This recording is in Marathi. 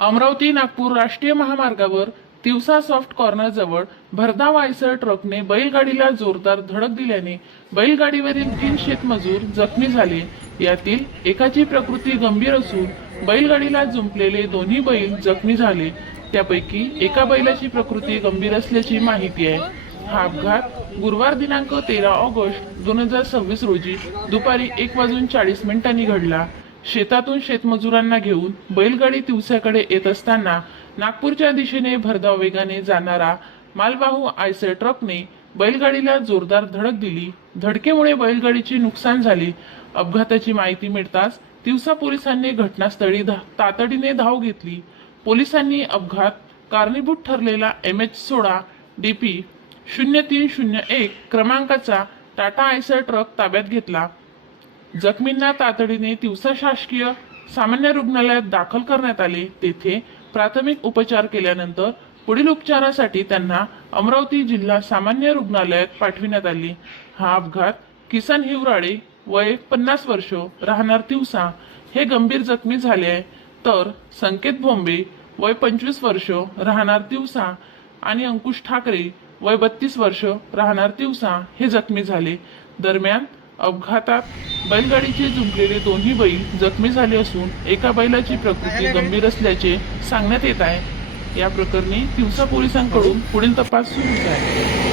अमरावती नागपूर राष्ट्रीय महामार्गावर तिवसा सॉफ्ट कॉर्नर जवळ भरधाव आयसर ट्रकने बैलगाडीला जोरदार धडक दिल्याने बैलगाडीवरील 3 शेतमजूर जखमी झाले। यातील एकाची प्रकृती गंभीर असून बैलगाडीला जुंपलेले दोन्ही बैल जखमी झाले। त्यापैकी एका बैलाची प्रकृती गंभीर असल्याची माहिती आहे। हा अपघात गुरुवार दिनांक 13 ऑगस्ट 2026 रोजी दुपारी 1:40 घडला। शेतातून शेतमजुरांना घेऊन बैलगाडी तिवसाकडे येत असताना नागपूरच्या दिशेने भरधाव वेगाने जाणारा मालवाहू आयसर ट्रकने बैलगाडीला जोरदार धडक दिली। धडकेमुळे बैलगाडीचे नुकसान झाले। अपघाताची माहिती मिळताच तिवसा पोलिसांनी घटनास्थळी तातडीने धाव घेतली। पोलिसांनी अपघात कारणीभूत ठरलेला MH16 DP 0301 क्रमांकाचा टाटा आयसर ट्रक ताब्यात घेतला। जखमींना तातडीने तिवसा शासकीय सामान्य रुग्णालयात दाखल करण्यात आले। तेथे प्राथमिक उपचार केल्यानंतर पुढील उपचारासाठी त्यांना अमरावती जिल्हा सामान्य रुग्णालयात पाठविण्यात आले। हा अपघात किसन हिवराळे वय 50 वर्ष राहणार तिवसा हे गंभीर जखमी झाले आहे, तर संकेत भोंबे वय 25 वर्ष राहणार तिवसा आणि अंकुश ठाकरे वय 32 वर्ष राहणार तिवसा हे जखमी झाले। दरम्यान अपघातात बैलगाडीचे जुंपलेले दोन्ही बैल जखमी झाले असून एका बैलाची प्रकृती गंभीर असल्याचे सांगण्यात येत आहे। या प्रकरणी तिवसा पोलिसांकडून पुढील तपास सुरू आहे।